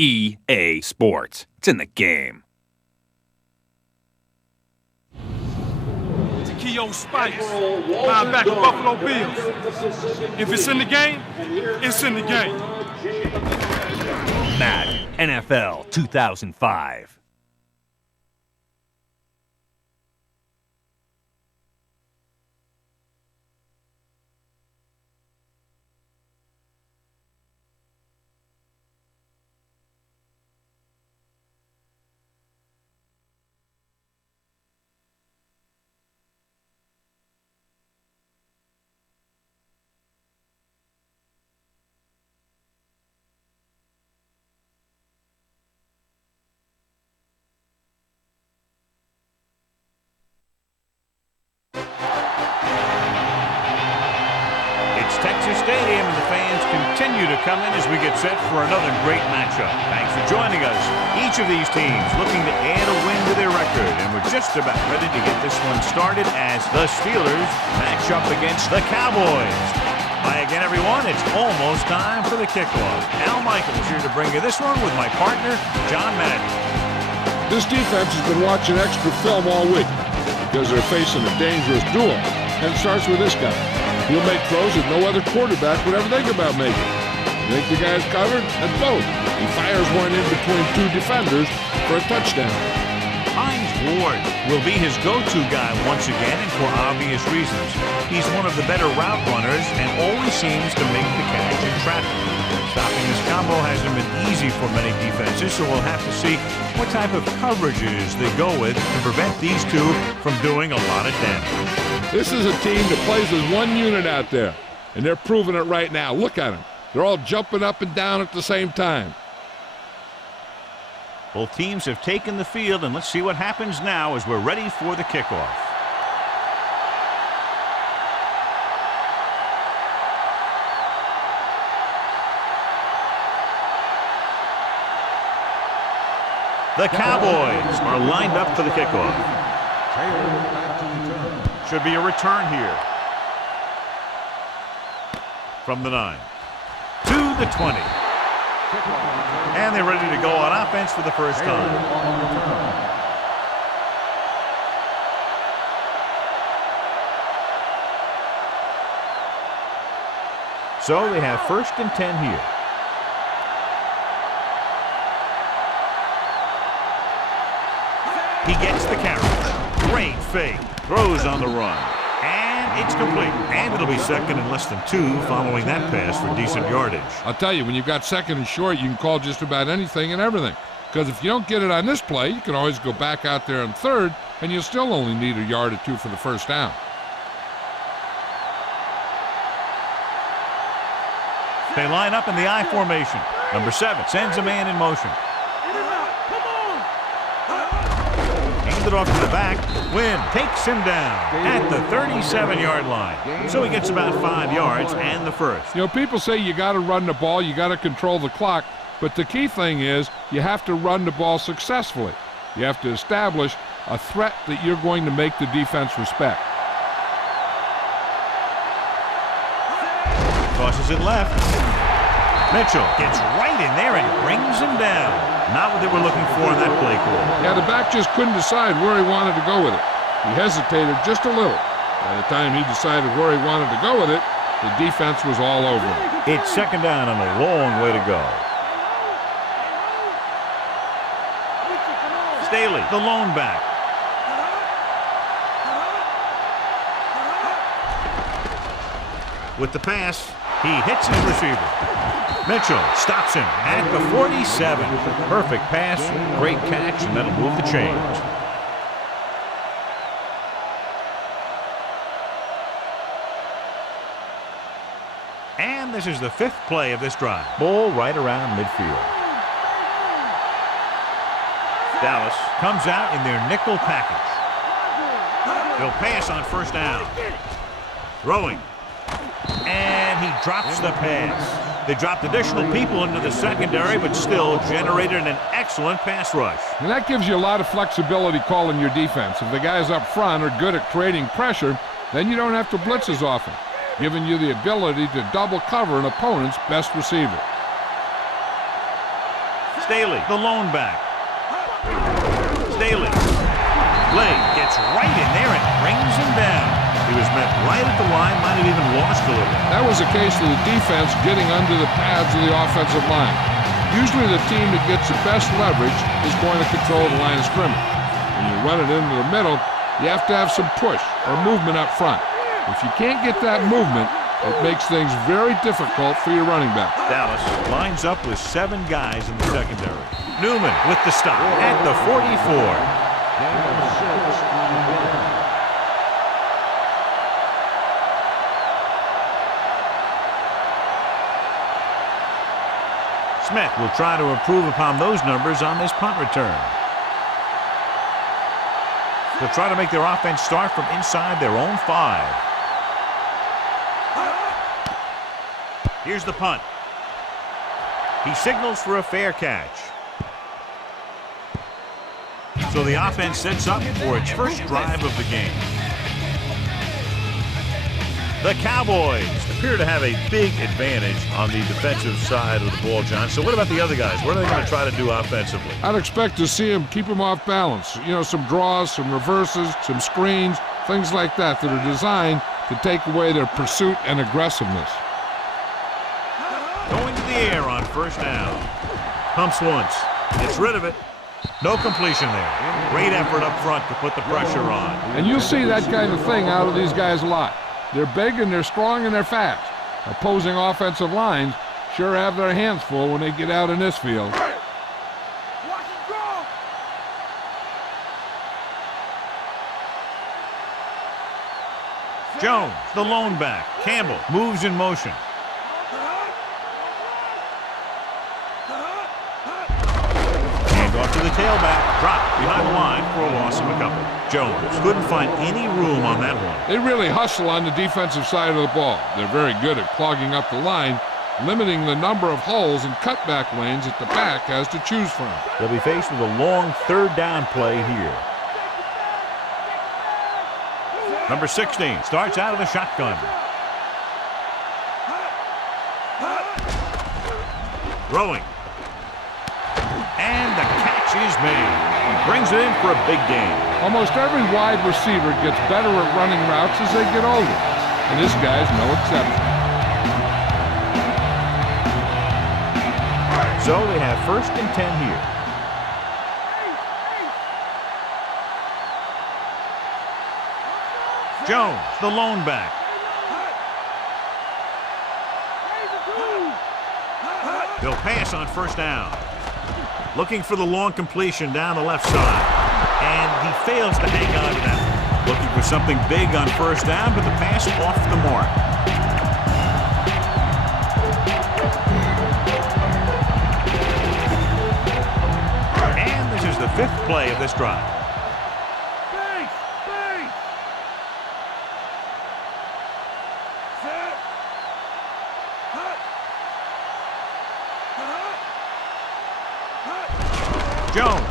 EA Sports. It's in the game. Takeo Spice, linebacker, Buffalo Bills. If it's in the game, it's in the game. Madden NFL 2005. Texas Stadium, and the fans continue to come in as we get set for another great matchup. Thanks for joining us. Each of these teams looking to add a win to their record, and we're just about ready to get this one started as the Steelers match up against the Cowboys. Hi again, everyone. It's almost time for the kickoff. Al Michaels here to bring you this one with my partner, John Madden. This defense has been watching extra film all week because they're facing a dangerous duel, and it starts with this guy. He'll make throws that no other quarterback would ever think about making. You think the guy's covered? That's both. He fires one in between two defenders for a touchdown. Hines Ward will be his go-to guy once again, and for obvious reasons. He's one of the better route runners and always seems to make the catch in traffic. Stopping this combo hasn't been easy for many defenses, so we'll have to see what type of coverages they go with to prevent these two from doing a lot of damage. This is a team that plays as one unit out there, and they're proving it right now. Look at them. They're all jumping up and down at the same time. Both teams have taken the field, and let's see what happens now as we're ready for the kickoff. The Cowboys are lined up for the kickoff. Should be a return here. From the 9 to the 20. And they're ready to go on offense for the first time. So they have 1st and 10 here. He gets the carry. Great fake. Throws on the run. And it's complete. And it'll be 2nd and less than 2 following that pass for decent yardage. I'll tell you, when you've got 2nd and short, you can call just about anything and everything. Because if you don't get it on this play, you can always go back out there on 3rd, and you'll still only need a yard or 2 for the first down. They line up in the I formation. Number 7 sends a man in motion. It off to the back. Wynn takes him down at the 37-yard line. So he gets about 5 yards and the first. You know, people say you got to run the ball, you got to control the clock, but the key thing is you have to run the ball successfully. You have to establish a threat that you're going to make the defense respect. Tosses it left. Mitchell gets right in there and brings him down. Not what they were looking for in that play call. Yeah, the back just couldn't decide where he wanted to go with it. He hesitated just a little. By the time he decided where he wanted to go with it, the defense was all over him. It's 2nd down and a long way to go. Staley, the lone back. With the pass, he hits his receiver. Mitchell stops him at the 47. Perfect pass, great catch, and that'll move the chains. And this is the 5th play of this drive. Ball right around midfield. Dallas comes out in their nickel package. They'll pass on 1st down. Throwing. And he drops the pass. They dropped additional people into the secondary, but still generated an excellent pass rush. And that gives you a lot of flexibility calling your defense. If the guys up front are good at creating pressure, then you don't have to blitz as often, giving you the ability to double cover an opponent's best receiver. Staley, the lone back. Staley. Blake gets right in there and brings him down. He was met right at the line, might have even lost a little. That was a case of the defense getting under the pads of the offensive line. Usually the team that gets the best leverage is going to control the line of scrimmage. When you run it into the middle, you have to have some push or movement up front. If you can't get that movement, it makes things very difficult for your running back. Dallas lines up with 7 guys in the secondary. Newman with the stop at the 44. Smith will try to improve upon those numbers on this punt return. They'll try to make their offense start from inside their own 5. Here's the punt. He signals for a fair catch. So the offense sets up for its first drive of the game. The Cowboys appear to have a big advantage on the defensive side of the ball, John. So what about the other guys? What are they going to try to do offensively? I'd expect to see them keep them off balance. You know, some draws, some reverses, some screens, things like that are designed to take away their pursuit and aggressiveness. Going to the air on first down. Pumps once. Gets rid of it. No completion there. Great effort up front to put the pressure on. And you'll see that kind of thing out of these guys a lot. They're big and they're strong and they're fast. Opposing offensive lines sure have their hands full when they get out in this field. Jones, the lone back. Campbell moves in motion. Off to the tailback, dropped behind the line for a loss of a couple. Jones couldn't find any room on that one. They really hustle on the defensive side of the ball. They're very good at clogging up the line, limiting the number of holes and cutback lanes that the back has to choose from. They'll be faced with a long third down play here. Number 16 starts out of the shotgun. Throwing. And the catch is made. He brings it in for a big gain. Almost every wide receiver gets better at running routes as they get older, and this guy's no exception. So they have 1st and 10 here. Jones, the lone back. They'll pass on first down. Looking for the long completion down the left side. And he fails to hang on to that. Looking for something big on first down, but the pass off the mark. And this is the 5th play of this drive. Jones,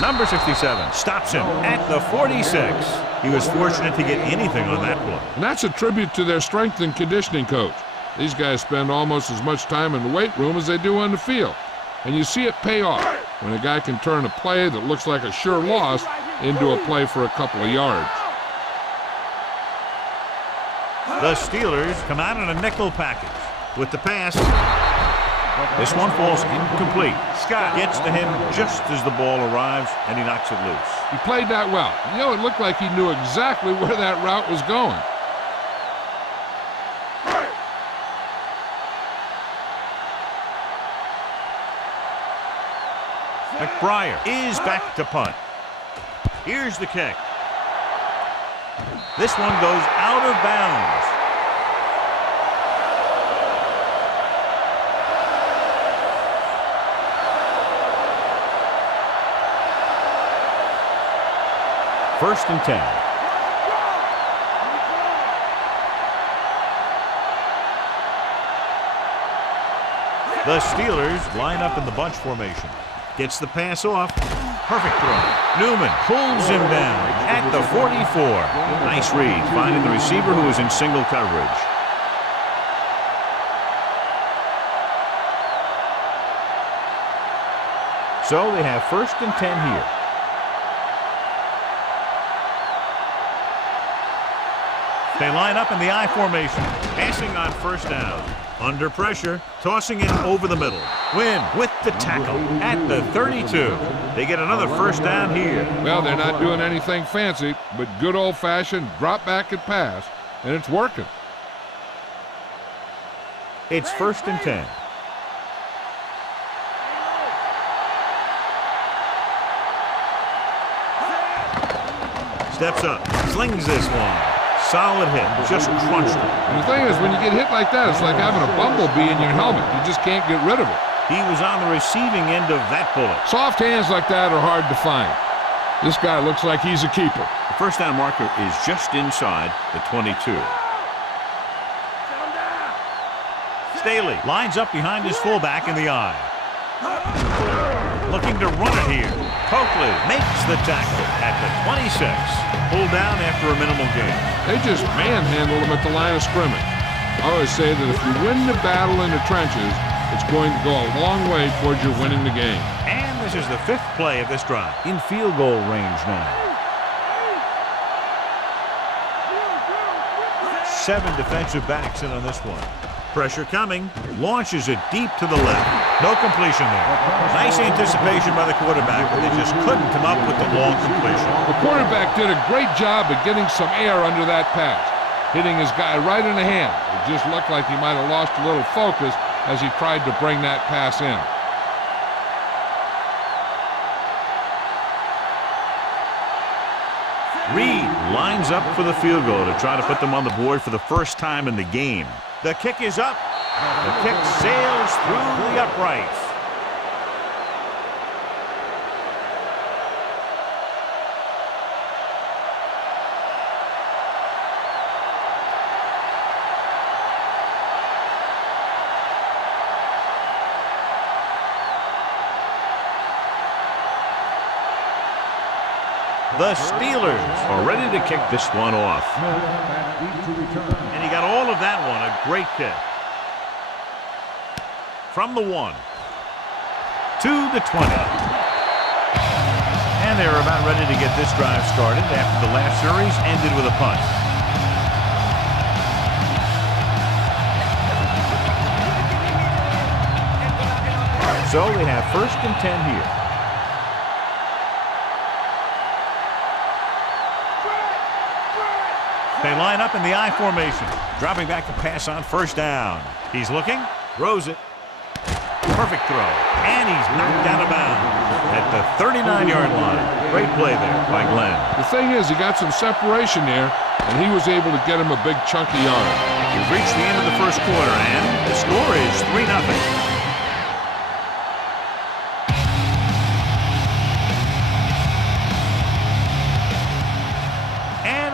number 67, stops him at the 46. He was fortunate to get anything on that play. And that's a tribute to their strength and conditioning coach. These guys spend almost as much time in the weight room as they do on the field. And you see it pay off when a guy can turn a play that looks like a sure loss into a play for a couple of yards. The Steelers come out in a nickel package with the pass. This one falls incomplete. Scott gets to him just as the ball arrives, and he knocks it loose. He played that well. You know, it looked like he knew exactly where that route was going. McBriar is back to punt. Here's the kick. This one goes out of bounds. First and 10. The Steelers line up in the bunch formation. Gets the pass off. Perfect throw. Newman pulls him down at the 44. Nice read, finding the receiver who is in single coverage. So they have 1st and 10 here. They line up in the I formation. Passing on 1st down. Under pressure, tossing it over the middle. Win with the tackle at the 32. They get another 1st down here. Well, they're not doing anything fancy, but good old-fashioned drop back and pass, and it's working. It's 1st and 10. Steps up, slings this one. Solid hit, just crunched it. And the thing is, when you get hit like that, it's like having a bumblebee in your helmet. You just can't get rid of it. He was on the receiving end of that bullet. Soft hands like that are hard to find. This guy looks like he's a keeper. The 1st down marker is just inside the 22. Staley lines up behind his fullback in the I. Looking to run it here. Coakley makes the tackle at the 26. Pulled down after a minimal gain. They just manhandled him at the line of scrimmage. I always say that if you win the battle in the trenches, it's going to go a long way towards your winning the game. And this is the 5th play of this drive. In field goal range now. 7 defensive backs in on this one. Pressure coming. Launches it deep to the left. No completion there. Nice anticipation by the quarterback, but they just couldn't come up with the long completion. The quarterback did a great job of getting some air under that pass, hitting his guy right in the hand. It just looked like he might have lost a little focus as he tried to bring that pass in. Reed lines up for the field goal to try to put them on the board for the 1st time in the game. The kick is up. The kick sails through the uprights. The Steelers are ready to kick this one off. And he got all of that one, a great kick. From the 1 to the 20. And they're about ready to get this drive started after the last series ended with a punt. So they have 1st and 10 here. They line up in the I formation. Dropping back to pass on 1st down. He's looking, throws it. Perfect throw. And he's knocked out of bounds at the 39-yard line. Great play there by Glenn. The thing is, he got some separation there, and he was able to get him a big chunky yard. We've reached the end of the 1st quarter, and the score is 3-0.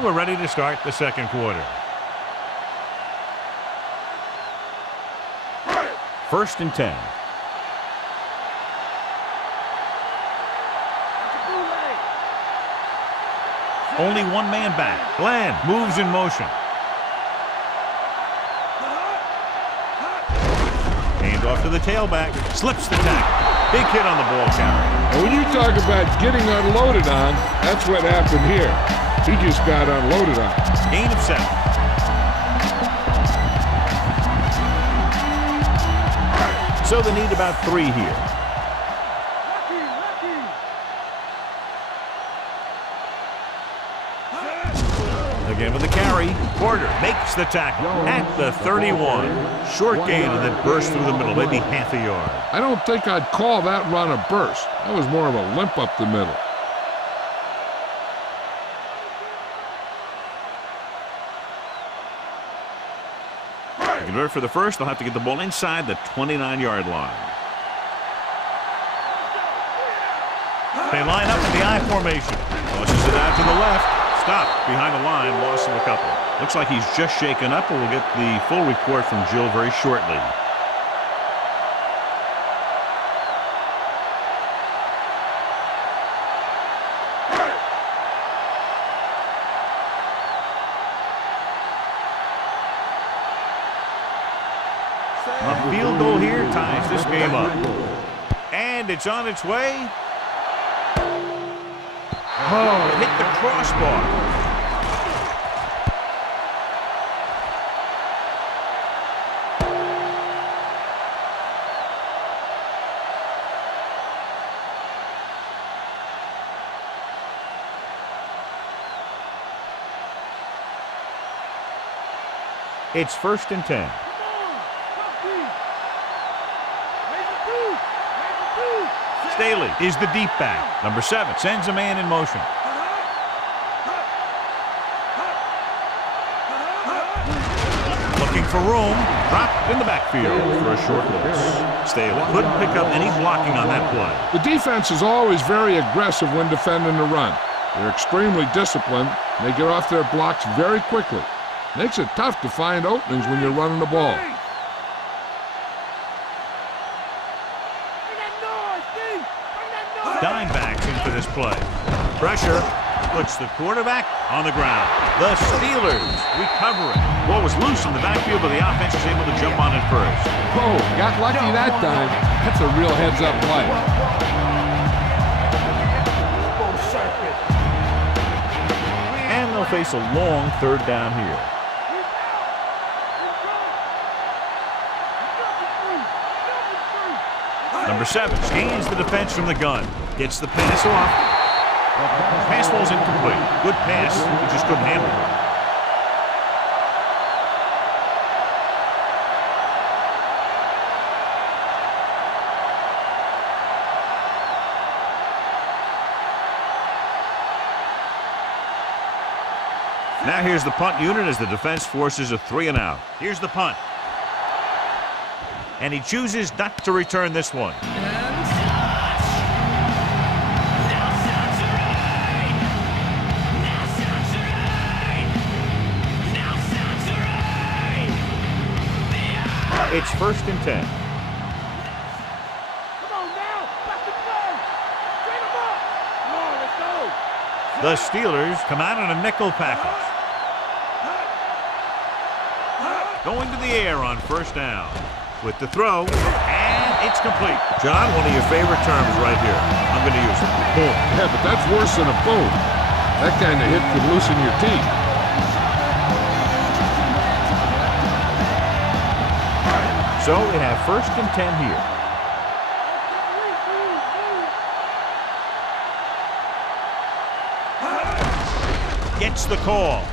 We're ready to start the 2nd quarter. 1st and 10. Only one man back. Glenn moves in motion. Hand off to the tailback. Slips the tackle. Big hit on the ball carrier. And when you talk about getting unloaded on, that's what happened here. He just got unloaded on. Gain of 7. So they need about 3 here. Again with the carry. Porter makes the tackle at the 31. Short gain and then burst through the middle, maybe half a yard. I don't think I'd call that run a burst. That was more of a limp up the middle. To convert for the 1st, they'll have to get the ball inside the 29-yard line. They line up in the I formation. Tosses it out to the left. Stopped behind the line, loss of a couple. Looks like he's just shaken up, and we'll get the full report from Jill very shortly. A field goal here ties this game up. And it's on its way. Oh, hit the crossbar. It's 1st and 10. Staley is the deep back. Number 7 sends a man in motion. Looking for room. Dropped in the backfield for a short loss. Staley couldn't pick up any blocking on that play. The defense is always very aggressive when defending the run. They're extremely disciplined, and they get off their blocks very quickly. Makes it tough to find openings when you're running the ball. Dime backs in for this play. Pressure puts the quarterback on the ground. The Steelers recover it. Ball was loose in the backfield, but the offense is able to jump on it first. Oh, got lucky that time. That's a real heads-up play. And they'll face a long 3rd down here. Number 7 scans the defense from the gun. Gets the pass off. Pass ball's incomplete. Good pass. He just couldn't handle it. Now here's the punt unit as the defense forces a 3-and-out. Here's the punt. And he chooses not to return this one. It's 1st and 10. Come on now, back to play. Straight him up. Come on, let's go. The Steelers come out in a nickel package. Going to the air on 1st down. With the throw, and it's complete. John, one of your favorite terms right here. I'm going to use it. Boom. Yeah, but that's worse than a boom. That kind of hit could loosen your teeth. So we have 1st and 10 here. Gets the call.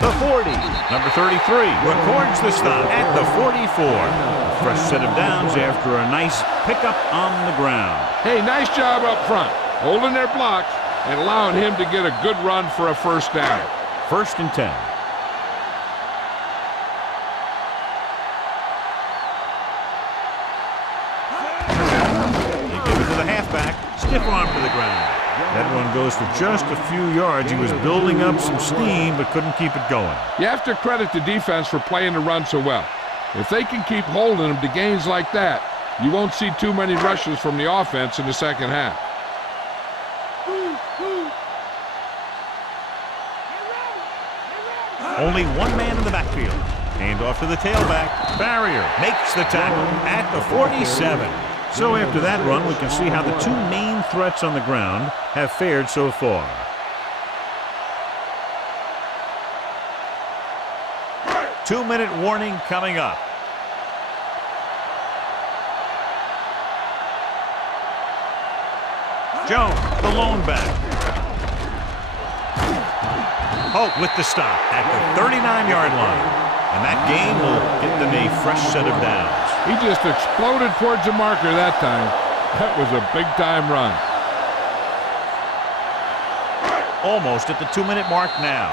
The 40. Number 33 records the stop at the 44. A fresh set of downs after a nice pickup on the ground. Hey, nice job up front, holding their blocks and allowing him to get a good run for a 1st down. 1st and 10. They give it to the halfback. Stiff arm to the ground. That one goes for just a few yards. He was building up some steam, but couldn't keep it going. You have to credit the defense for playing the run so well. If they can keep holding them to gains like that, you won't see too many rushes from the offense in the 2nd half. Only one man in the backfield. Hand off to the tailback. Barrier makes the tackle at the 47. So after that run, we can see how the 2 main threats on the ground have fared so far. Two-minute warning coming up. Jones, the lone back. Holt with the stop at the 39-yard line. And that gain will get them a fresh set of downs. He just exploded towards the marker that time. That was a big-time run. Almost at the 2-minute mark now.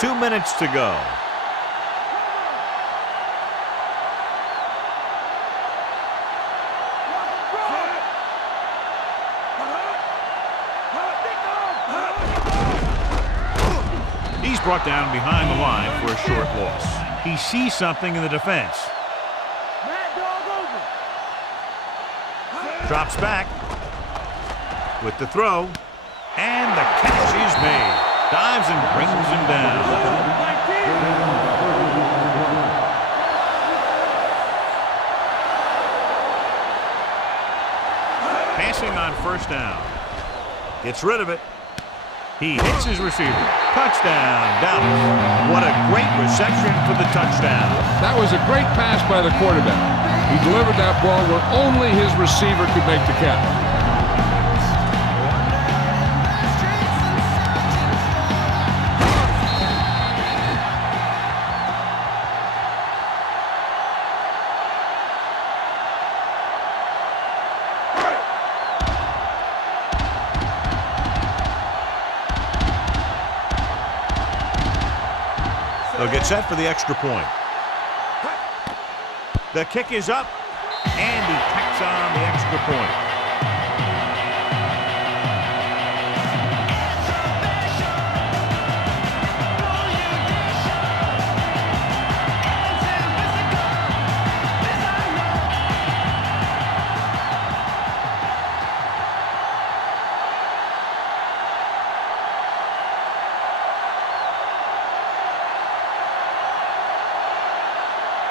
Two minutes to go. He's brought down behind the line for a short loss. He sees something in the defense. Drops back with the throw. And the catch is made. Dives and brings him down. Passing on first down. Gets rid of it. He hits his receiver. Touchdown, Dallas. What a great reception for the touchdown. That was a great pass by the quarterback. He delivered that ball where only his receiver could make the catch. They'll get set for the extra point. The kick is up, and he tacks on the extra point.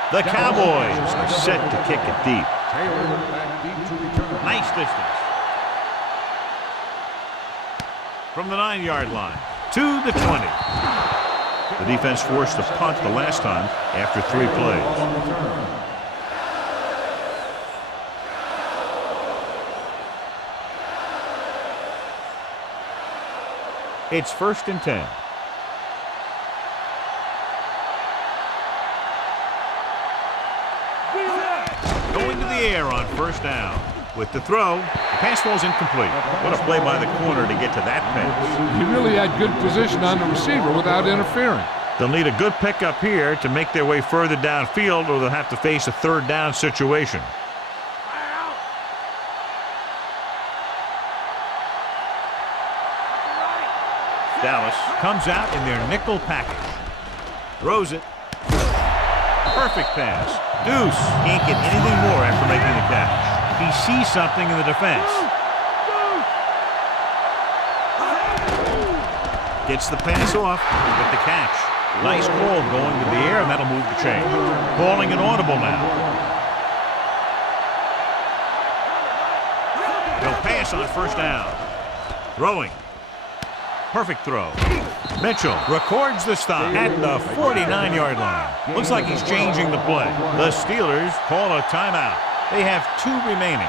The Cowboys are set to kick it deep. Nice distance. From the 9-yard line to the 20. The defense forced a punt the last time after 3 plays. It's 1st and 10. Air on first down. With the throw, the pass ball's incomplete. What a play by the corner to get to that pass. He really had good position on the receiver without interfering. They'll need a good pickup here to make their way further downfield, or they'll have to face a 3rd down situation. Dallas comes out in their nickel package. Throws it. Perfect pass. Deuce can't get anything more after making the catch. He sees something in the defense. Gets the pass off with the catch. Nice call going to the air, and that'll move the chain. Calling an audible now. They'll pass on first down. Throwing. Perfect throw. Mitchell records the stop at the 49-yard line. Looks like he's changing the play. The Steelers call a timeout. They have 2 remaining.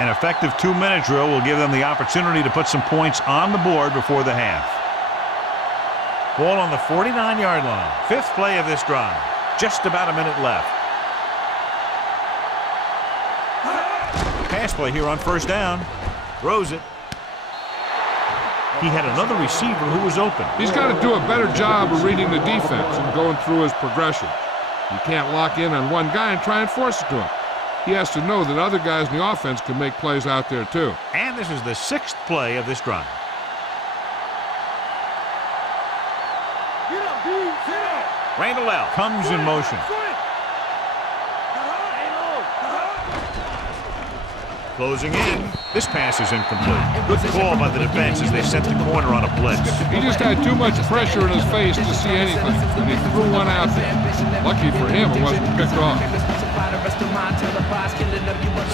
An effective 2-minute drill will give them the opportunity to put some points on the board before the half. Ball on the 49-yard line. 5th play of this drive. Just about a minute left. Pass play here on first down. Throws it. He had another receiver who was open. He's got to do a better job of reading the defense and going through his progression. You can't lock in on one guy and try and force it to him. He has to know that other guys in the offense can make plays out there too. And this is the 6th play of this drive. Randall L. comes in motion. Closing in. This pass is incomplete. Good call by the defense as they set the corner on a blitz. He just had too much pressure in his face to see anything, and he threw one out there. Lucky for him, it wasn't picked off.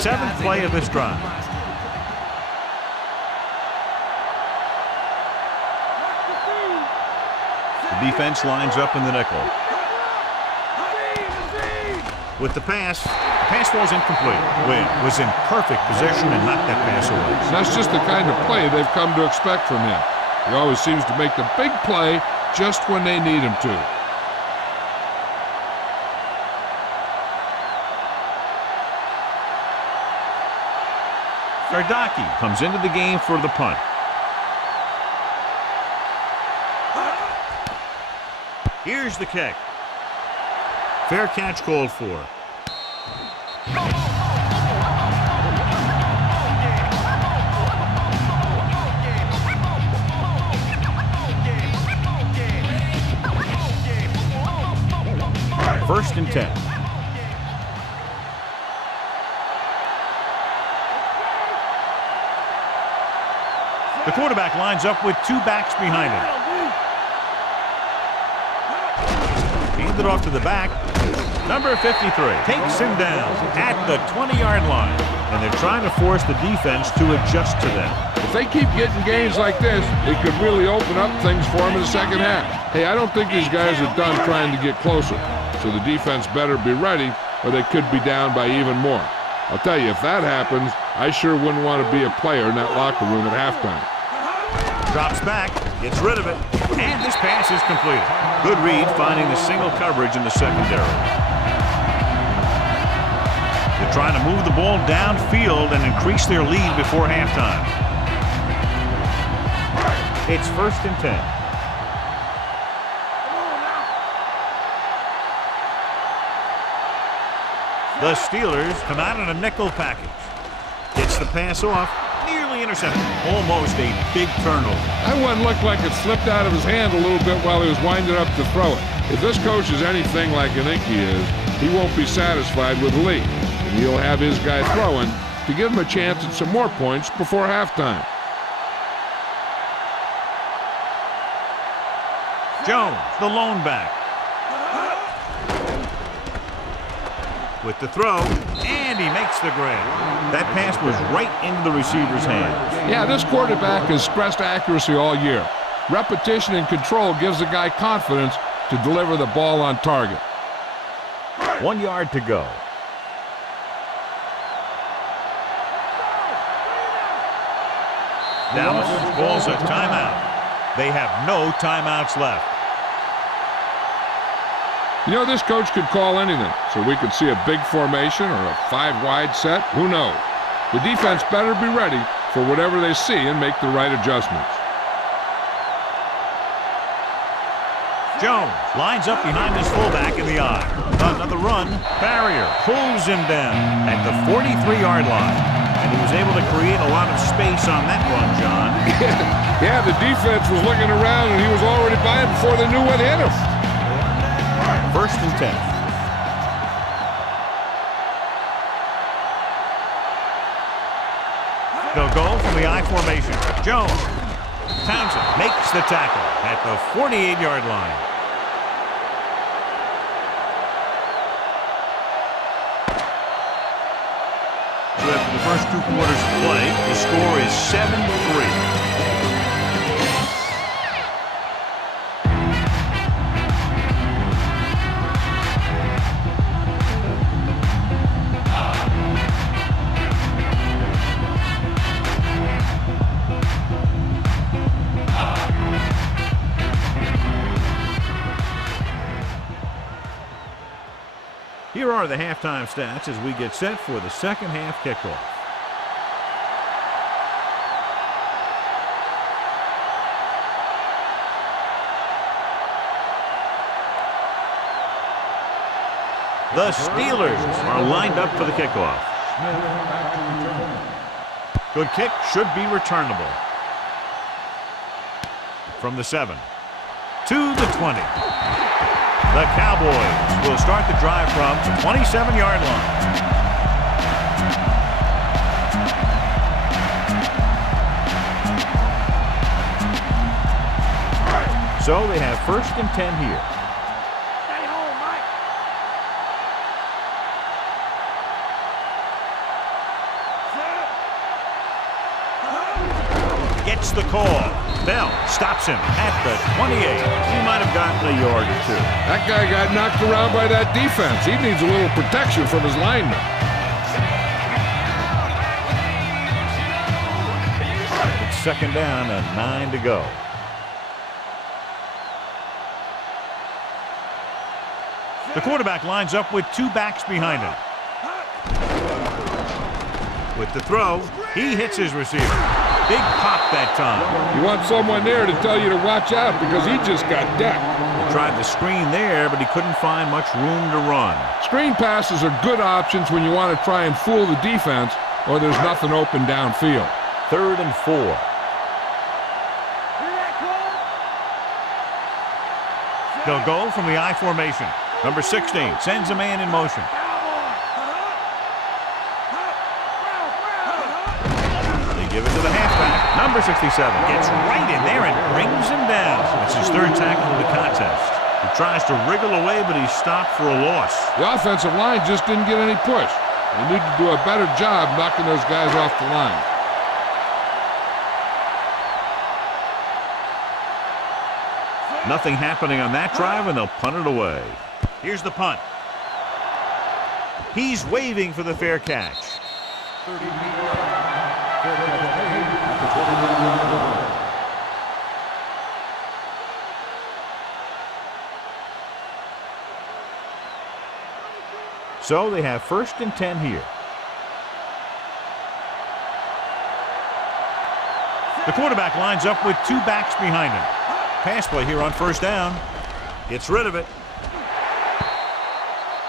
7th play of this drive. The defense lines up in the nickel. With the pass ball's incomplete. Wynn was in perfect position and knocked that pass away. That's just the kind of play they've come to expect from him. He always seems to make the big play just when they need him to. Gardocki comes into the game for the punt. Here's the kick. Fair catch called for. First and 10. The quarterback lines up with two backs behind him. Handed off to the back. Number 53 takes him down at the 20-yard line. And they're trying to force the defense to adjust to them. If they keep getting gains like this, it could really open up things for them in the second half. Hey, I don't think these guys are done trying to get closer. So the defense better be ready, or they could be down by even more. I'll tell you, if that happens, I sure wouldn't want to be a player in that locker room at halftime. Drops back, gets rid of it, and this pass is completed. Good read, finding the single coverage in the secondary. They're trying to move the ball downfield and increase their lead before halftime. It's 1st and 10. The Steelers come out in a nickel package. Gets the pass off. Nearly intercepted. Almost a big turnover. That one looked like it slipped out of his hand a little bit while he was winding up to throw it. If this coach is anything like I think he is, he won't be satisfied with the lead. And he'll have his guy throwing to give him a chance at some more points before halftime. Jones, the lone back. With the throw, and he makes the grab. That pass was right into the receiver's hands. Yeah, this quarterback has stressed accuracy all year. Repetition and control gives the guy confidence to deliver the ball on target. 1 yard to go. Dallas calls a timeout. They have no timeouts left. You know, this coach could call anything, so we could see a big formation or a 5-wide set. Who knows? The defense better be ready for whatever they see and make the right adjustments. Jones lines up behind his fullback in the eye. Another run. Barrier pulls him down at the 43-yard line. And he was able to create a lot of space on that run, John. Yeah, the defense was looking around, and he was already by him before they knew what hit him. 1st and 10. They'll go from the I formation. Jones. Townsend makes the tackle at the 48-yard line. So after the first 2 quarters of play, the score is 7-3. Here are the halftime stats as we get set for the second half kickoff. The Steelers are lined up for the kickoff. Good kick, should be returnable. From the 7 to the 20. The Cowboys will start the drive from the 27-yard line. So they have 1st and 10 here. Stay home, Mike. Gets the call. Bell stops him at the 28. He might have gotten a yard or 2. That guy got knocked around by that defense. He needs a little protection from his linemen. It's 2nd down and 9 to go. The quarterback lines up with 2 backs behind him. With the throw, he hits his receiver. Big pop that time. You want someone there to tell you to watch out because he just got decked. He tried the screen there, but he couldn't find much room to run. Screen passes are good options when you want to try and fool the defense or there's nothing open downfield. 3rd and 4. They'll go from the I formation. Number 16 sends a man in motion. Give it to the halfback. Number 67 gets right in there and brings him down. It's his third tackle of the contest. He tries to wriggle away, but he's stopped for a loss. The offensive line just didn't get any push. They need to do a better job knocking those guys off the line. Nothing happening on that drive, and they'll punt it away. Here's the punt. He's waving for the fair catch. So they have 1st and 10 here. The quarterback lines up with 2 backs behind him. Pass play here on 1st down. Gets rid of it.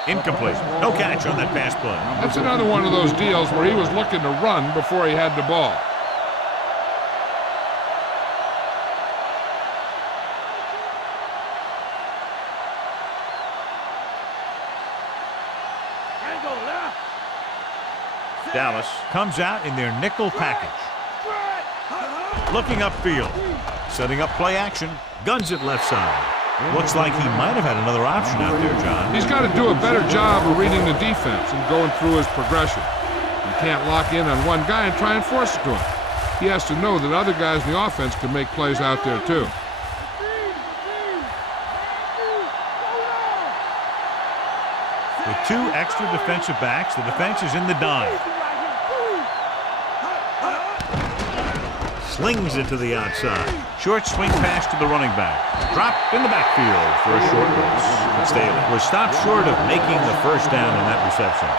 Incomplete. No catch on that pass play. That's another one of those deals where he was looking to run before he had the ball. Dallas comes out in their nickel package. Looking upfield. Setting up play action. Guns it left side. Looks like he might have had another option out there, John. He's got to do a better job of reading the defense and going through his progression. You can't lock in on one guy and try and force it to him. He has to know that other guys in the offense can make plays out there too. With 2 extra defensive backs, the defense is in the dime. Slings it to the outside. Short swing pass to the running back. Dropped in the backfield for a short loss. Staley was stopped short of making the 1st down on that reception.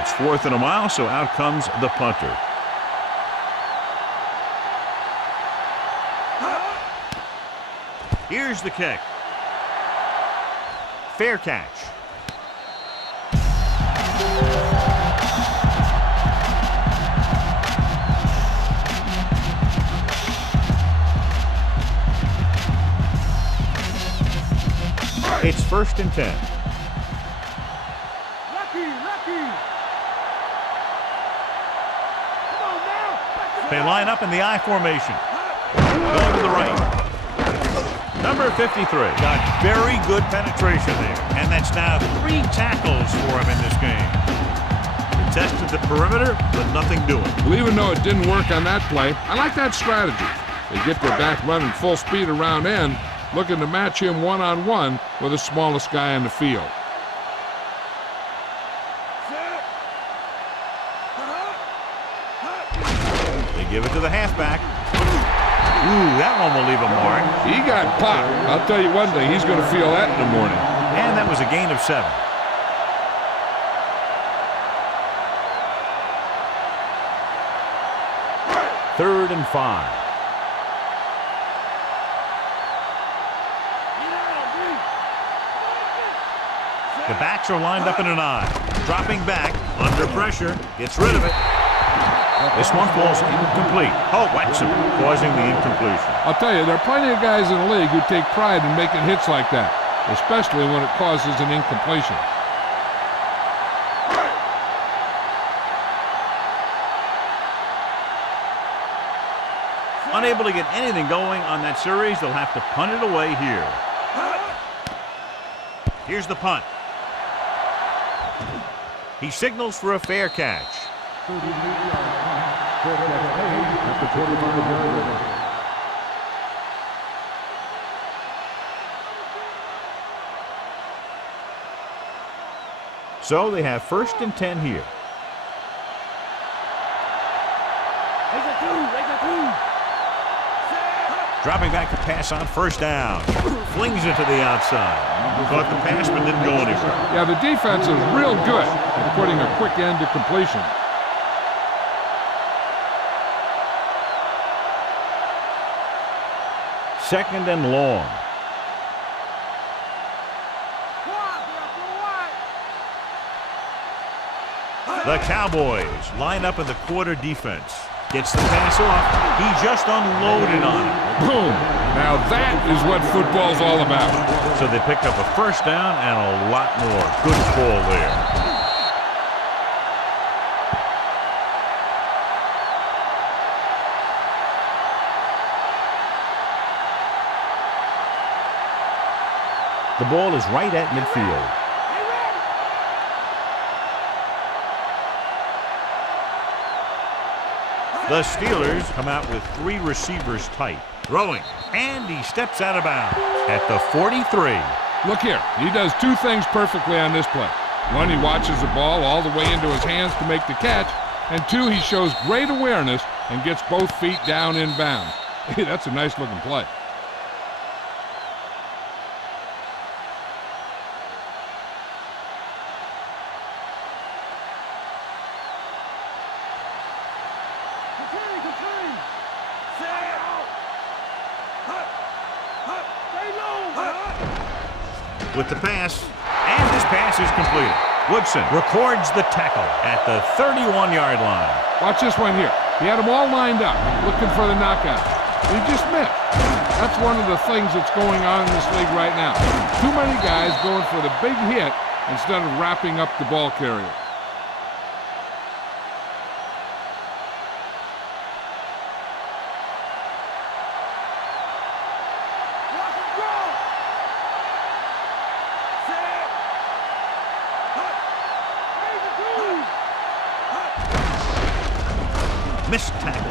It's 4th and a mile, so out comes the punter. Here's the kick. Fair catch. It's 1st and 10. They line up in the I formation. Going to the right. Number 53 got very good penetration there, and that's now 3 tackles for him in this game. He tested the perimeter, but nothing doing. Well, even though it didn't work on that play, I like that strategy. They get their back running full speed around end, looking to match him one-on-one with the smallest guy on the field. They give it to the halfback. Ooh, that one will leave a mark. He got popped. I'll tell you one thing, he's going to feel that in the morning. And that was a gain of 7. Third and 5. The backs are lined up in an I. Dropping back, under pressure, gets rid of it. This one falls incomplete. Oh, whacks him, causing the incompletion. I'll tell you, there are plenty of guys in the league who take pride in making hits like that, especially when it causes an incompletion. Unable to get anything going on that series, they'll have to punt it away here. Here's the punt. He signals for a fair catch. So they have 1st and 10 here. Dropping back to pass on 1st down. Flings it to the outside. Caught the pass but didn't go anywhere. Yeah, the defense is real good at putting a quick end to completion. Second and long. The Cowboys line up in the quarter defense. Gets the pass off. He just unloaded on it. Boom. Now that is what football's all about. So they picked up a first down and a lot more. Good call there. The ball is right at midfield. The Steelers come out with 3 receivers tight. Throwing, and he steps out of bounds at the 43. Look here. He does 2 things perfectly on this play. 1, he watches the ball all the way into his hands to make the catch. And 2, he shows great awareness and gets both feet down in bounds. Hey, that's a nice-looking play. With the pass, and this pass is completed. Woodson records the tackle at the 31-yard line. Watch this one here. He had them all lined up, looking for the knockout. He just missed. That's one of the things that's going on in this league right now. Too many guys going for the big hit instead of wrapping up the ball carrier. Missed tackle.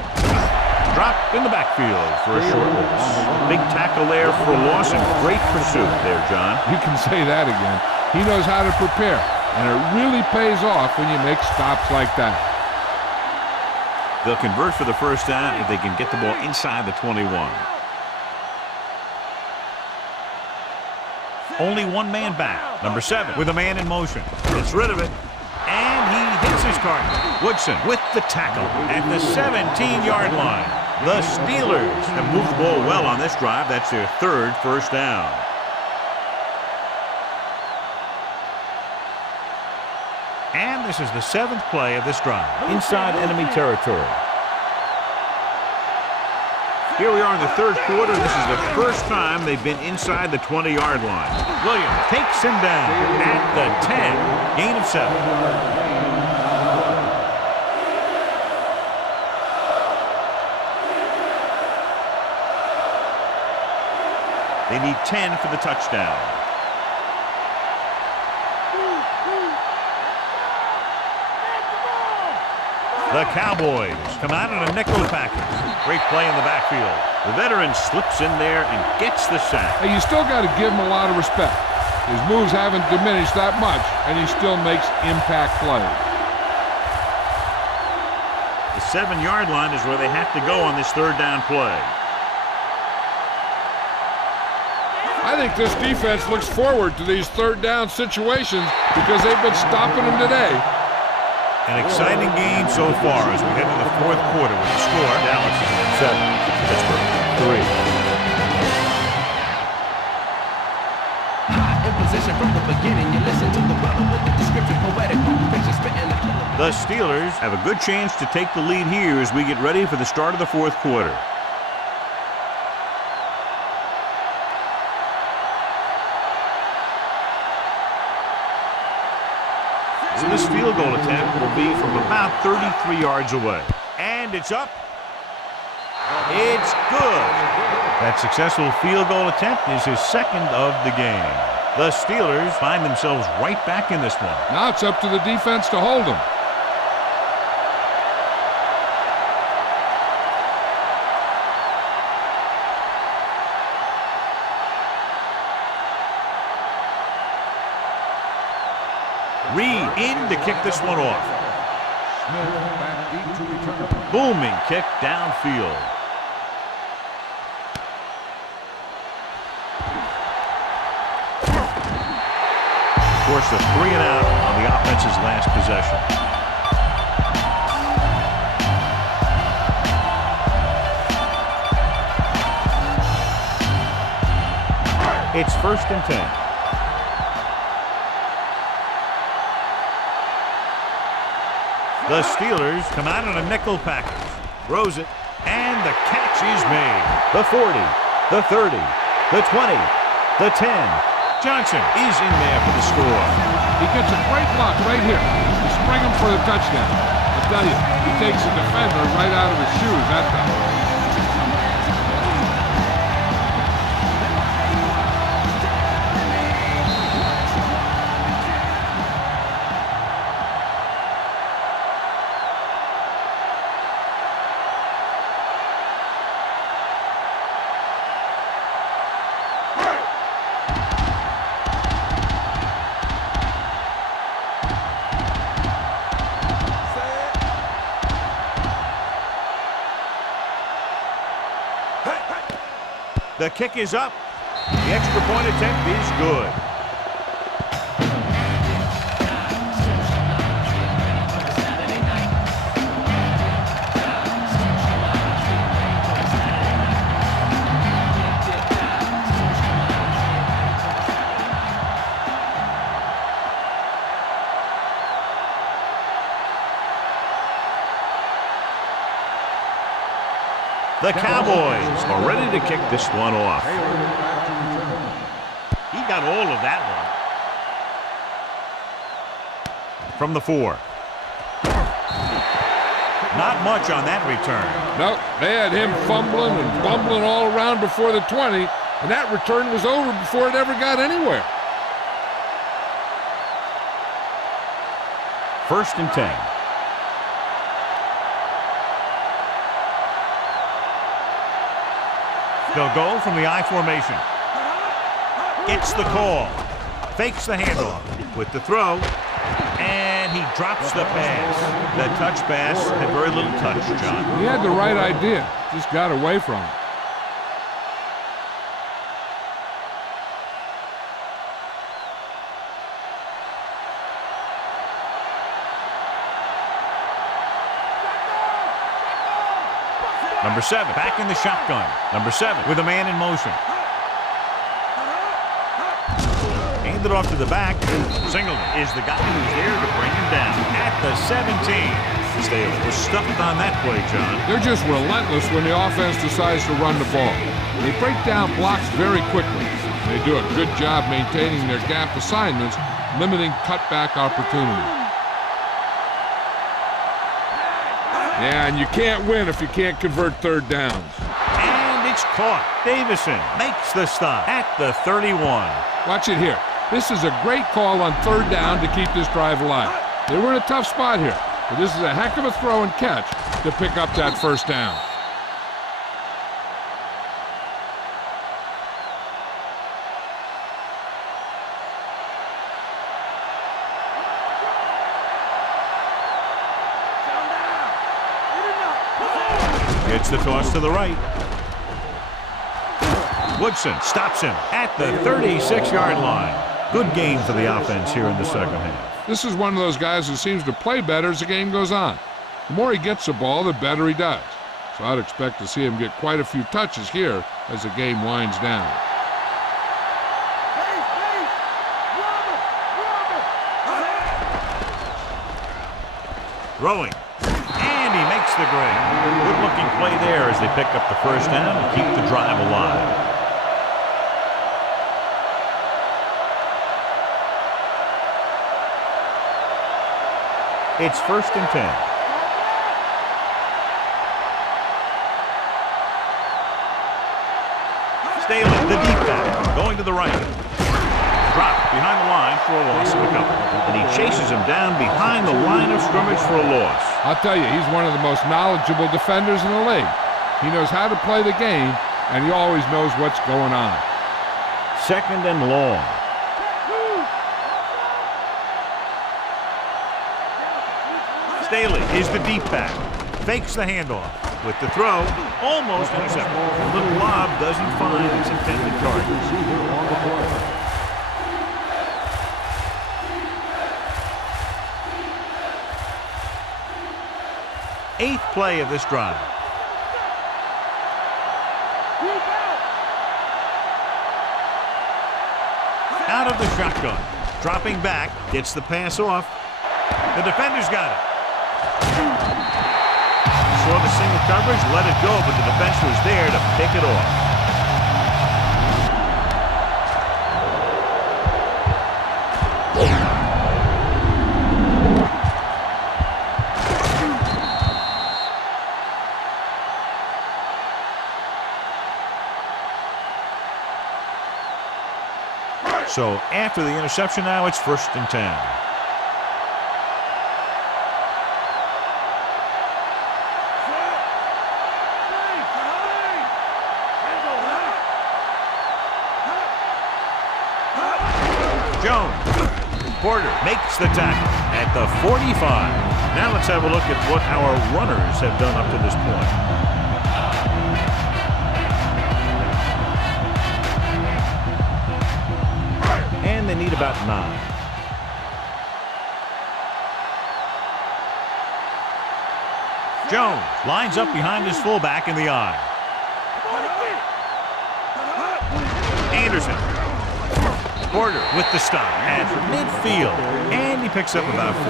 Dropped in the backfield for a short loss. Big tackle there for a loss and great pursuit there, John. You can say that again. He knows how to prepare, and it really pays off when you make stops like that. They'll convert for the first down if they can get the ball inside the 21. Only one man back. Number 7 with a man in motion. Gets rid of it. And he hits his target. Woodson with the tackle at the 17-yard line. The Steelers have moved the ball well on this drive. That's their 3rd first down. And this is the 7th play of this drive. Inside enemy territory. Here we are in the 3rd quarter. This is the first time they've been inside the 20-yard line. Williams takes him down at the 10. Gain of 7. They need 10 for the touchdown. The Cowboys come out in a nickel package. Great play in the backfield. The veteran slips in there and gets the sack. Hey, you still got to give him a lot of respect. His moves haven't diminished that much, and he still makes impact plays. The 7-yard line is where they have to go on this 3rd down play. I think this defense looks forward to these 3rd down situations because they've been stopping them today. An exciting game so far as we head to the 4th quarter with the score. Dallas 7, Pittsburgh 3. In position from the beginning, you listen to the brother with the description, poetic, spitting the killer. The Steelers have a good chance to take the lead here as we get ready for the start of the 4th quarter. So this field goal attempt will be from about 33 yards away. And it's up. It's good. That successful field goal attempt is his 2nd of the game. The Steelers find themselves right back in this one. Now it's up to the defense to hold them. Reed in to kick this one off. Booming kick downfield. Forced a 3 and out on the offense's last possession. It's 1st and 10. The Steelers come out in a nickel package. Throws it, and the catch is made. The 40, the 30, the 20, the 10. Johnson is in there for the score. He gets a great block right here to spring him for the touchdown. I tell you, he takes the defender right out of his shoes that time. The kick is up. The extra point attempt is good. The Cowboys are ready to kick this one off. He got all of that one. From the 4. Not much on that return. Nope, they had him fumbling and bumbling all around before the 20, and that return was over before it ever got anywhere. 1st and 10. They'll go from the I formation. Gets the call. Fakes the handoff with the throw. And he drops the pass. That touch pass had very little touch, John. He had the right idea. Just got away from it. Number 7, back in the shotgun. Number 7 with a man in motion. Handed off to the back. Singleton is the guy who's there to bring him down at the 17. Staley was stuffed on that play, John. They're just relentless when the offense decides to run the ball. They break down blocks very quickly. They do a good job maintaining their gap assignments, limiting cutback opportunities. Yeah, and you can't win if you can't convert 3rd downs. And it's caught. Davison makes the stop at the 31. Watch it here. This is a great call on 3rd down to keep this drive alive. They were in a tough spot here, but this is a heck of a throw and catch to pick up that 1st down. Gets the toss to the right. Woodson stops him at the 36-yard line. Good game for the offense here in the 2nd half. This is one of those guys who seems to play better as the game goes on. The more he gets the ball, the better he does. So I'd expect to see him get quite a few touches here as the game winds down. Throwing. And he makes the grade. Good-looking play there as they pick up the 1st down and keep the drive alive. It's 1st and 10. Staley, the deep back, going to the right. Dropped behind the line for a loss of a couple. And he chases him down behind the line of scrimmage for a loss. I'll tell you, he's one of the most knowledgeable defenders in the league. He knows how to play the game, and he always knows what's going on. 2nd and long. Staley is the deep back. Fakes the handoff. With the throw, almost intercepted. The little lob doesn't find its intended target. Eighth play of this drive. Out of the shotgun. Dropping back. Gets the pass off. The defender's got it. throw the single coverage, let it go, but the defense was there to pick it off. So after the interception now, it's 1st and 10. Jones. Porter makes the tackle at the 45. Now let's have a look at what our runners have done up to this point. And they need about 9. Jones lines up behind his fullback in the eye. Anderson. Porter with the stop at midfield. And he picks up about 4.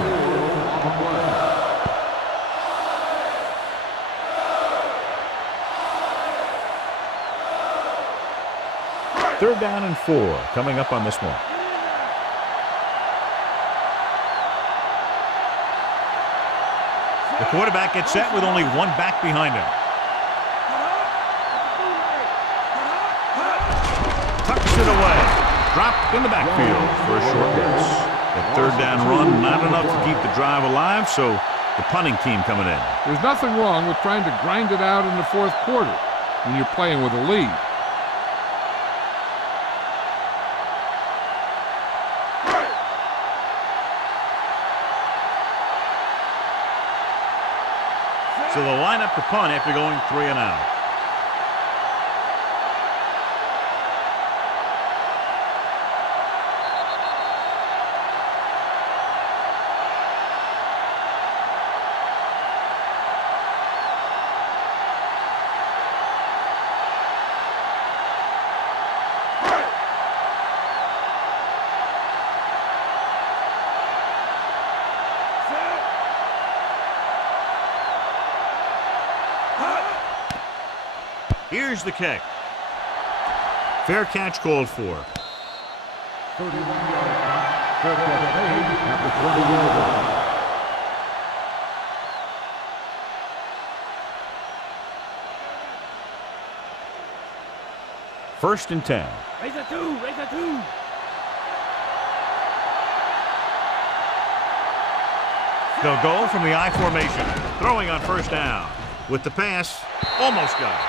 3rd down and 4 coming up on this one. The quarterback gets set with only one back behind him. Tucks it away. Dropped in the backfield for a short miss. That 3rd down run, not enough to keep the drive alive, so the punting team coming in. There's nothing wrong with trying to grind it out in the 4th quarter when you're playing with a lead. So they'll line up to punt after going 3 and out. Here's the kick. Fair catch called for. 31 yards. Fair catch made at the 20-yard line. First and 10. Raise a 2. Raise a 2. They'll go from the I formation. Throwing on 1st down. With the pass, almost got it.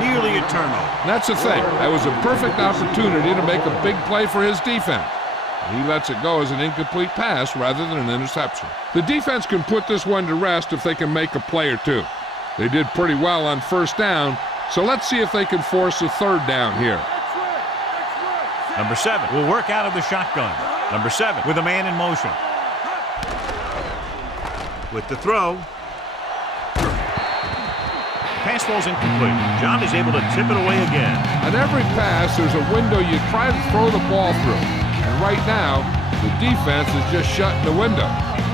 Nearly a turnover. That's the thing. That was a perfect opportunity to make a big play for his defense. He lets it go as an incomplete pass rather than an interception. The defense can put this one to rest if they can make a play or two. They did pretty well on 1st down, so let's see if they can force a 3rd down here. Number 7 will work out of the shotgun. Number 7 with a man in motion. With the throw. Pass falls incomplete. John is able to tip it away again. On every pass, there's a window you try to throw the ball through. And right now, the defense is just shutting the window.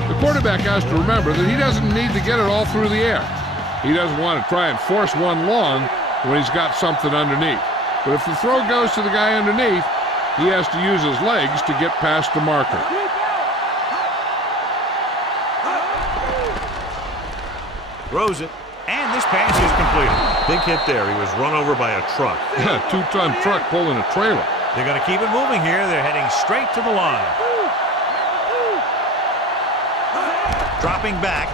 The quarterback has to remember that he doesn't need to get it all through the air. He doesn't want to try and force one long when he's got something underneath. But if the throw goes to the guy underneath, he has to use his legs to get past the marker. Throws it. And this pass is completed. Big hit there. He was run over by a truck. Yeah, 2-ton truck pulling a trailer. They're going to keep it moving here. They're heading straight to the line. Dropping back.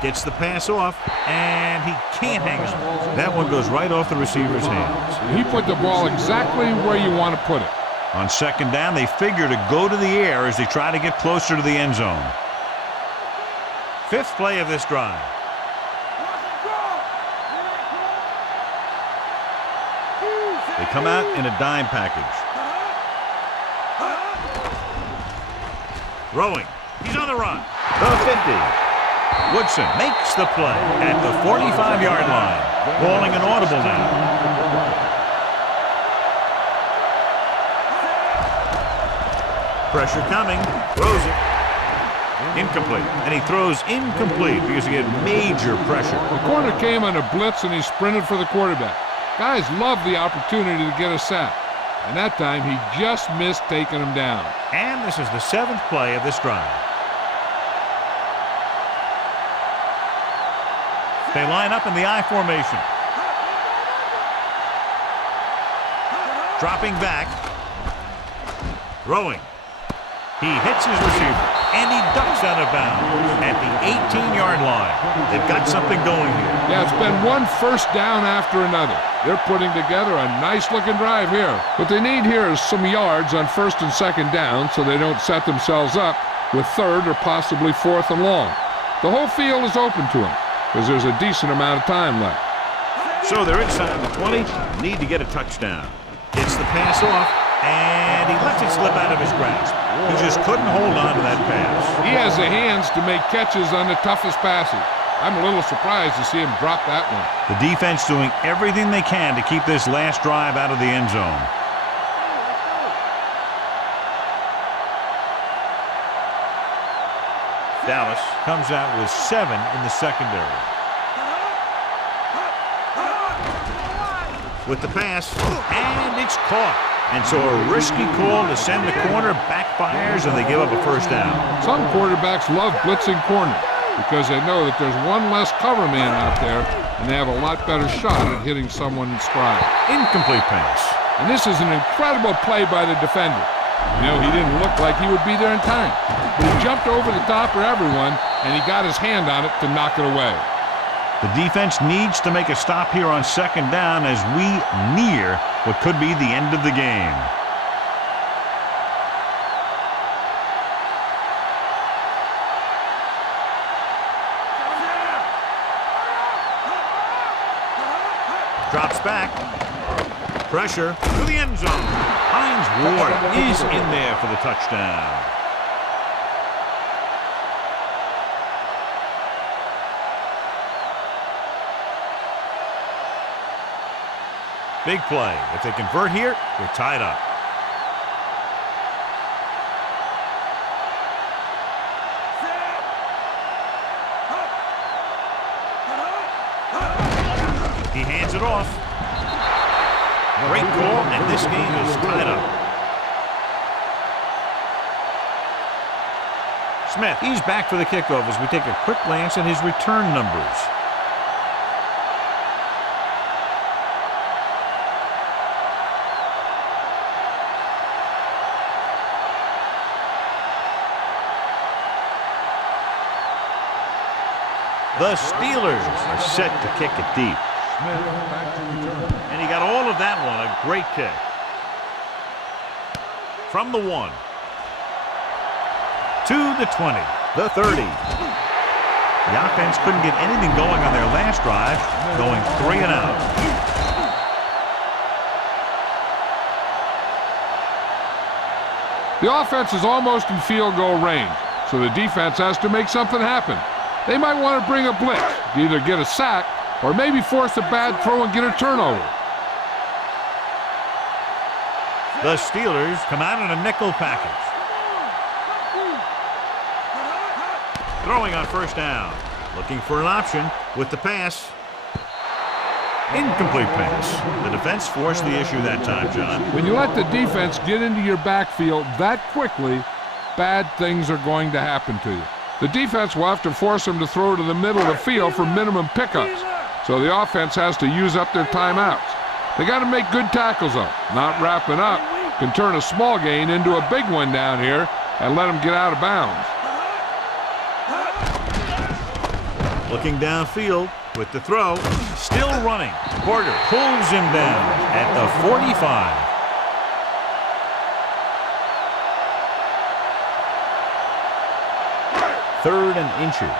Gets the pass off. And he can't hang on. That one goes right off the receiver's hands. He put the ball exactly where you want to put it. On 2nd down, they figure to go to the air as they try to get closer to the end zone. 5th play of this drive. They come out in a dime package. Throwing. He's on the run. The 50. Woodson makes the play at the 45-yard line. Calling an audible now. Pressure coming. Throws it. Incomplete. And he throws incomplete because he had major pressure. The corner came on a blitz and he sprinted for the quarterback. Guys love the opportunity to get a sack. And that time he just missed taking him down. And this is the 7th play of this drive. They line up in the I formation. Dropping back. Throwing. He hits his receiver. And he ducks out of bounds at the 18-yard line. They've got something going here. Yeah, it's been one first down after another. They're putting together a nice-looking drive here. What they need here is some yards on 1st and 2nd down so they don't set themselves up with 3rd or possibly 4th and long. The whole field is open to them because there's a decent amount of time left. So they're inside the 20. Need to get a touchdown. Gets the pass off, and he lets it slip out of his grasp. He just couldn't hold on to that pass. He has the hands to make catches on the toughest passes. I'm a little surprised to see him drop that one. The defense doing everything they can to keep this last drive out of the end zone. Dallas comes out with 7 in the secondary. With the pass, and it's caught. And so a risky call to send the corner backfires, and they give up a first down. Some quarterbacks love blitzing corners because they know that there's one less cover man out there, and they have a lot better shot at hitting someone in stride. Incomplete pass. And this is an incredible play by the defender. You know, he didn't look like he would be there in time, but he jumped over the top of everyone, and he got his hand on it to knock it away. The defense needs to make a stop here on 2nd down as we near what could be the end of the game. Drops back. Pressure to the end zone. Hines Ward is in there for the touchdown. Big play. If they convert here, they're tied up. He hands it off. Great call, and this game is tied up. Smith, he's back for the kickoff as we take a quick glance at his return numbers. The Steelers are set to kick it deep. And he got all of that one, a great kick. From the 1. To the 20. The 30. The offense couldn't get anything going on their last drive, going 3 and out. The offense is almost in field goal range, so the defense has to make something happen. They might want to bring a blitz, either get a sack or maybe force a bad throw and get a turnover. The Steelers come out in a nickel package. Throwing on 1st down. Looking for an option with the pass. Incomplete pass. The defense forced the issue that time, John. When you let the defense get into your backfield that quickly, bad things are going to happen to you. The defense will have to force them to throw to the middle of the field for minimum pickups. So the offense has to use up their timeouts. They got to make good tackles up. Not wrapping up can turn a small gain into a big one down here and let them get out of bounds. Looking downfield with the throw. Still running. Porter pulls him down at the 45. Third and inches.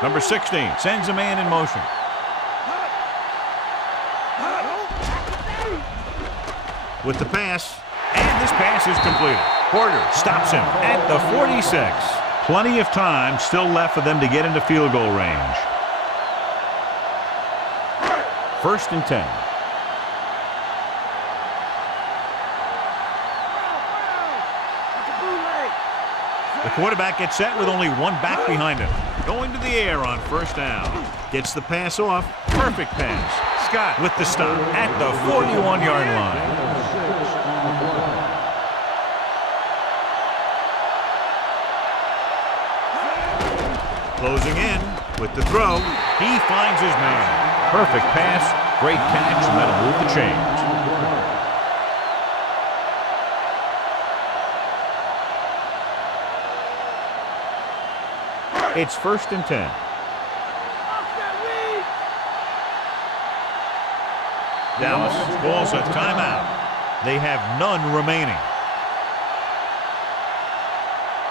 Number 16 sends a man in motion. With the pass, and this pass is completed. Porter stops him at the 46. Plenty of time still left for them to get into field goal range. 1st and 10. The quarterback gets set with only one back behind him. Going to the air on first down. Gets the pass off. Perfect pass. Scott with the stop at the 41-yard line. Closing in with the throw. He finds his man. Perfect pass. Great catch, and that'll move the chains. It's 1st and 10. Dallas calls a timeout. They have none remaining.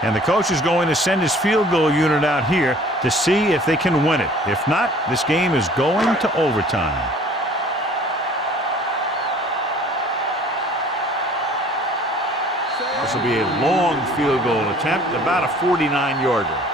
And the coach is going to send his field goal unit out here to see if they can win it. If not, this game is going to overtime. This will be a long field goal attempt, about a 49-yarder.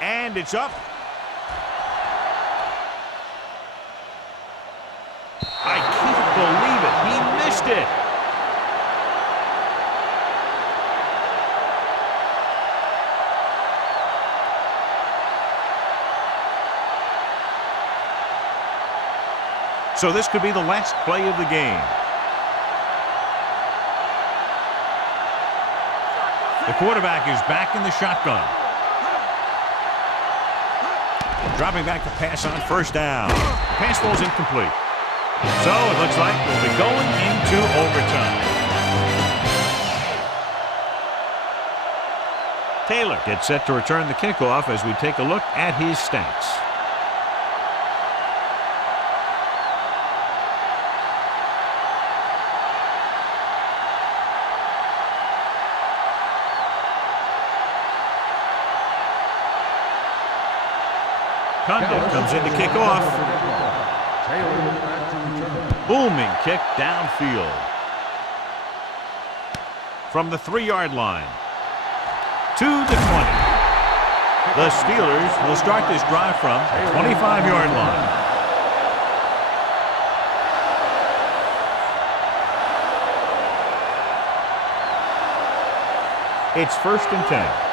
And it's up. I can't believe it. He missed it. So this could be the last play of the game. The quarterback is back in the shotgun. Dropping back to pass on first down. Pass falls incomplete. So it looks like we'll be going into overtime. Taylor gets set to return the kickoff as we take a look at his stats. Condit comes in to kick off. Booming kick downfield. From the 3-yard line to the 20. The Steelers will start this drive from the 25-yard line. It's 1st and 10.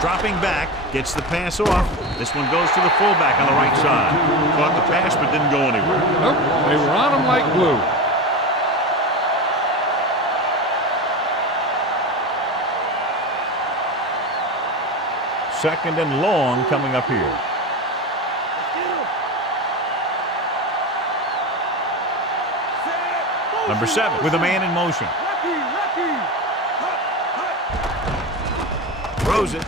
Dropping back, gets the pass off. This one goes to the fullback on the right side. Caught the pass but didn't go anywhere. Nope, they were on him like glue. Second and long coming up here. Number 7 with a man in motion. Throws it.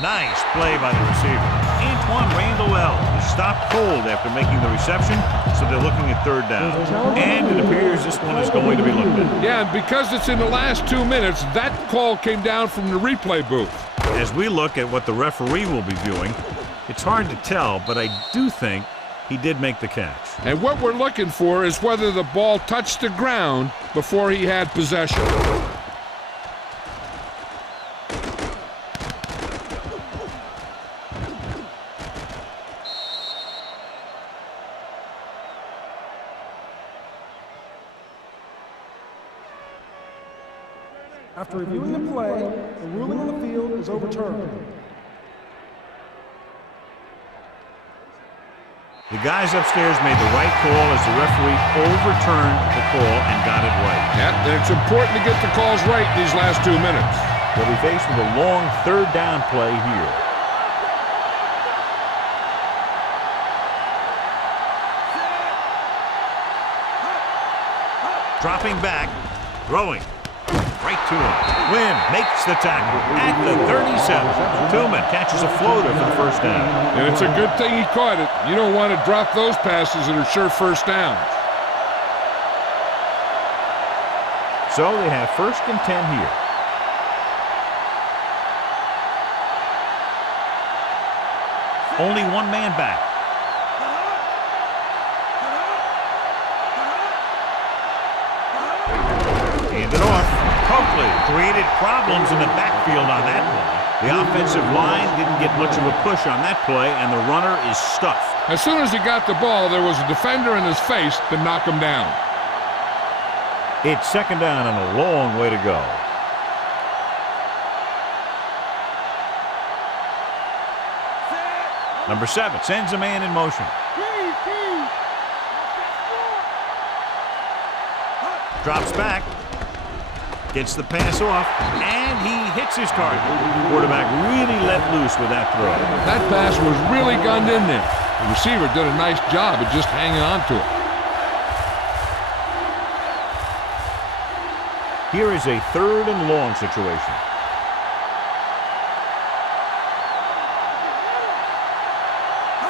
Nice play by the receiver. Antoine Randall is stopped cold after making the reception, so they're looking at 3rd down. And it appears this one is going to be looked at. Yeah, and because it's in the last 2 minutes, that call came down from the replay booth. As we look at what the referee will be viewing, it's hard to tell, but I do think he did make the catch. And what we're looking for is whether the ball touched the ground before he had possession. After reviewing the play, the ruling on the field is overturned. The guys upstairs made the right call as the referee overturned the call and got it right. Yeah, and it's important to get the calls right in these last 2 minutes. They'll be faced with a long 3rd down play here. Dropping back, throwing. Right to him. Wynn makes the tackle at the 37. Tillman catches a floater for the first down. And it's a good thing he caught it. You don't want to drop those passes that are sure first downs. So they have 1st and 10 here. Only one man back. Hand it off. Coakley created problems in the backfield on that play. The offensive line didn't get much of a push on that play, and the runner is stuffed. As soon as he got the ball, there was a defender in his face to knock him down. It's second down and a long way to go. Number 7 sends a man in motion. Drops back. Gets the pass off, and he hits his target. The quarterback really let loose with that throw. That pass was really gunned in there. The receiver did a nice job of just hanging on to it. Here is a 3rd and long situation.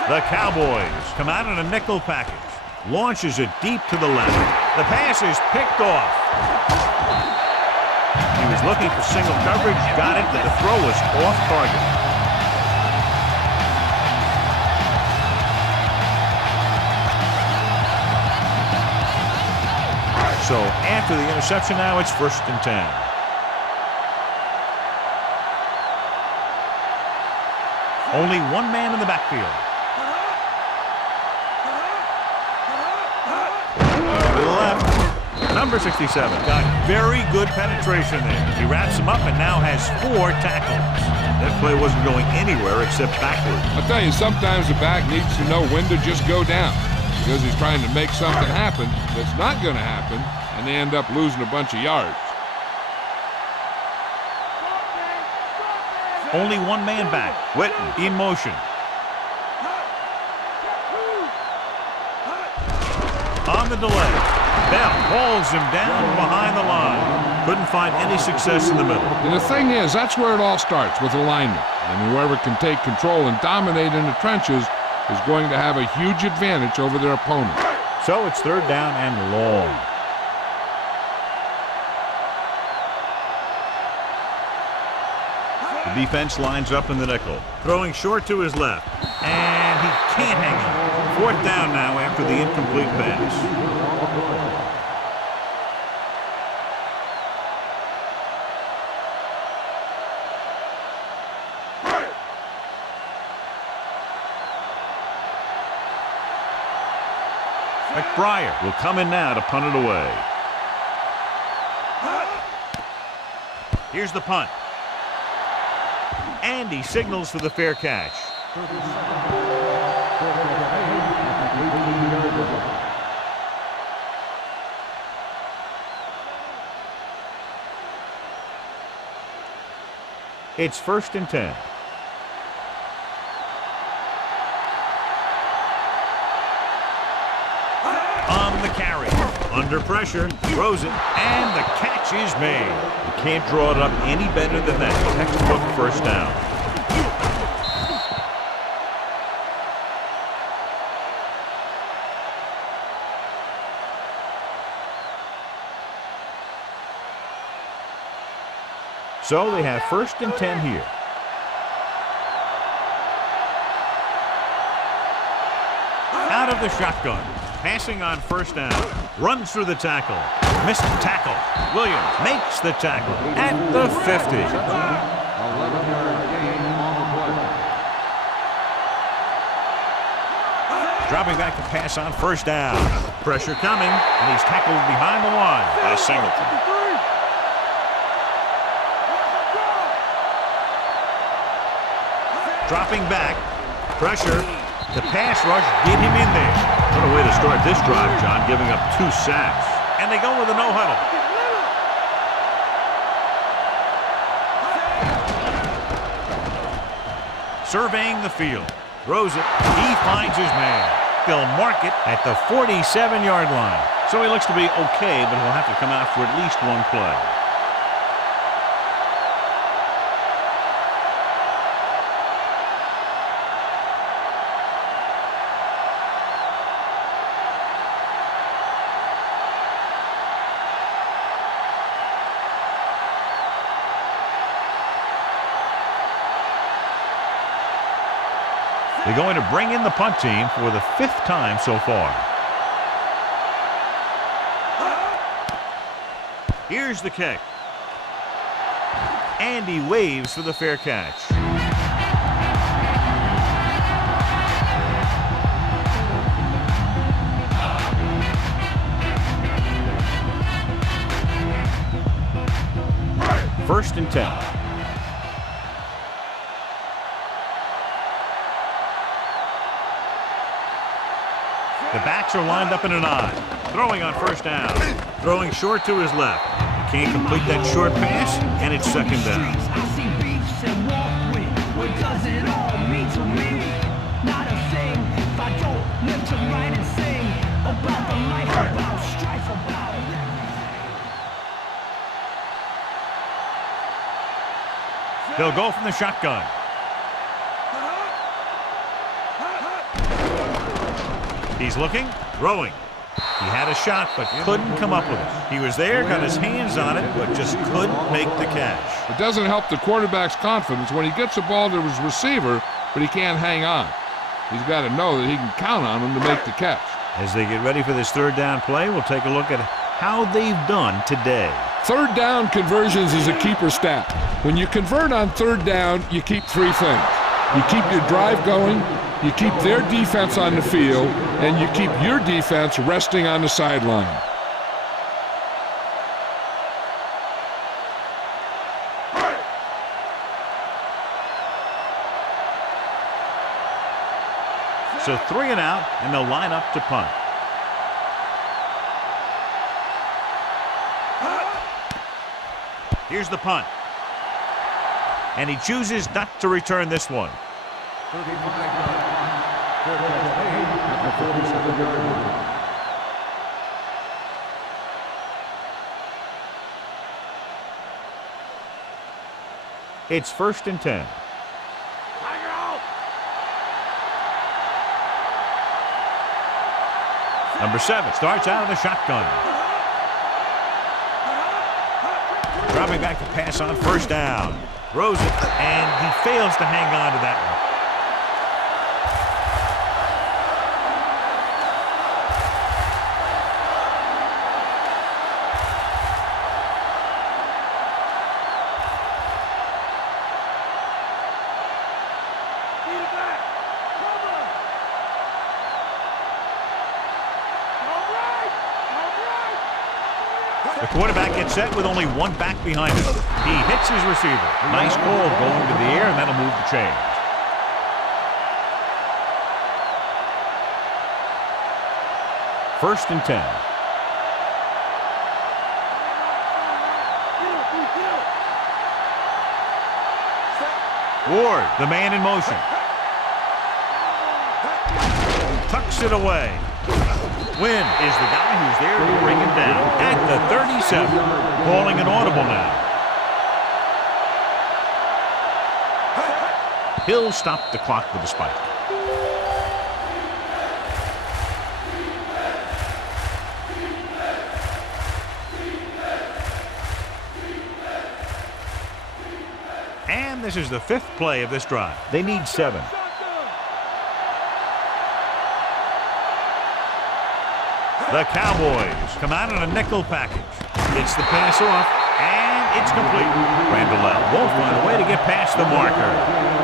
The Cowboys come out in a nickel package. Launches it deep to the left. The pass is picked off. He was looking for single coverage, got it, but the throw was off target. So after the interception now, it's 1st and 10. Only one man in the backfield. To the left. Number 67 got very good penetration there. He wraps him up and now has 4 tackles. That play wasn't going anywhere except backwards. I'll tell you, sometimes the back needs to know when to just go down because he's trying to make something happen that's not going to happen, and they end up losing a bunch of yards. Only one man back. Witten in motion. On the delay. Bell hauls him down behind the line. Couldn't find any success in the middle. And the thing is, that's where it all starts, with alignment. And whoever can take control and dominate in the trenches is going to have a huge advantage over their opponent. So it's 3rd down and long. The defense lines up in the nickel. Throwing short to his left. And he can't hang on. 4th down now after the incomplete pass. McBriar will come in now to punt it away. Here's the punt. And he signals for the fair catch. It's 1st and 10. On the carry. Under pressure. Throws it. And the catch is made. You can't draw it up any better than that. Textbook 1st down. So they have 1st and 10 here. Out of the shotgun. Passing on 1st down. Runs through the tackle. Missed the tackle. Williams makes the tackle at the 50. 11-yard gain on the play. Dropping back to pass on 1st down. Pressure coming, and he's tackled behind the line by Singleton. Dropping back. Pressure. The pass rush get him in there. What a way to start this drive, John, giving up 2 sacks. And they go with a no-huddle. Surveying the field. Throws it. He finds his man. They'll mark it at the 47-yard line. So he looks to be okay, but he'll have to come out for at least one play. They're going to bring in the punt team for the 5th time so far. Here's the kick. And he waves for the fair catch. First and 10. The backs are lined up in an I. Throwing on first down. Throwing short to his left. Can't complete that short pass, and it's second down. I see beefs and walk with. What does it all mean to me? Not a thing. If I don't live to write and sing about the life, about strife, about everything. They'll go from the shotgun. He's looking, throwing. He had a shot, but couldn't come up with it. He was there, got his hands on it, but just couldn't make the catch. It doesn't help the quarterback's confidence when he gets the ball to his receiver, but he can't hang on. He's got to know that he can count on him to make the catch. As they get ready for this third down play, we'll take a look at how they've done today. Third down conversions is a keeper stat. When you convert on third down, you keep 3 things. You keep your drive going, you keep their defense on the field, and you keep your defense resting on the sideline. So 3 and out, and they'll line up to punt. Here's the punt. And he chooses not to return this one. It's first and 10. Number 7 starts out of the shotgun. Dropping back to pass on first down. Throws it, and he fails to hang on to that one. The quarterback gets set with only 1 back behind him. He hits his receiver. Nice call going to the air, and that'll move the chains. First and 10. Ward, the man in motion. Tucks it away. Wynn is the guy who's there to bring him down at the 37. Calling an audible now. He'll stop the clock with a spike. And this is the 5th play of this drive. They need 7. The Cowboys come out in a nickel package. Gets the pass off, and it's complete. Randall won't find a way to get past the marker.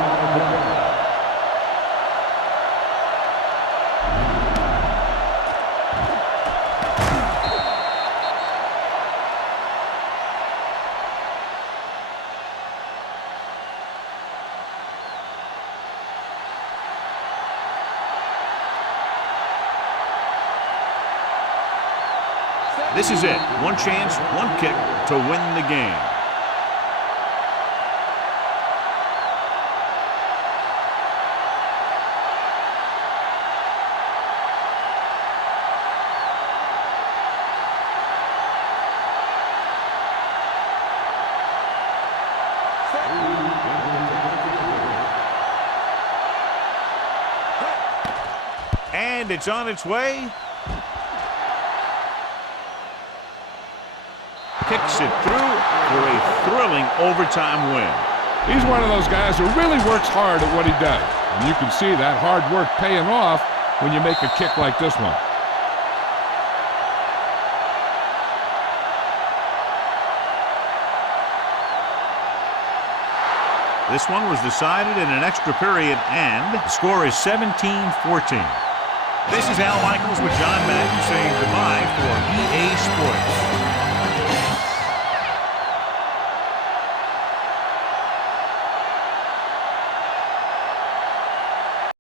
This is it. 1 chance, 1 kick to win the game. And it's on its way. Kicks it through for a thrilling overtime win. He's one of those guys who really works hard at what he does. And you can see that hard work paying off when you make a kick like this one. This one was decided in an extra period, and the score is 17-14. This is Al Michaels with John Madden saying goodbye for EA Sports.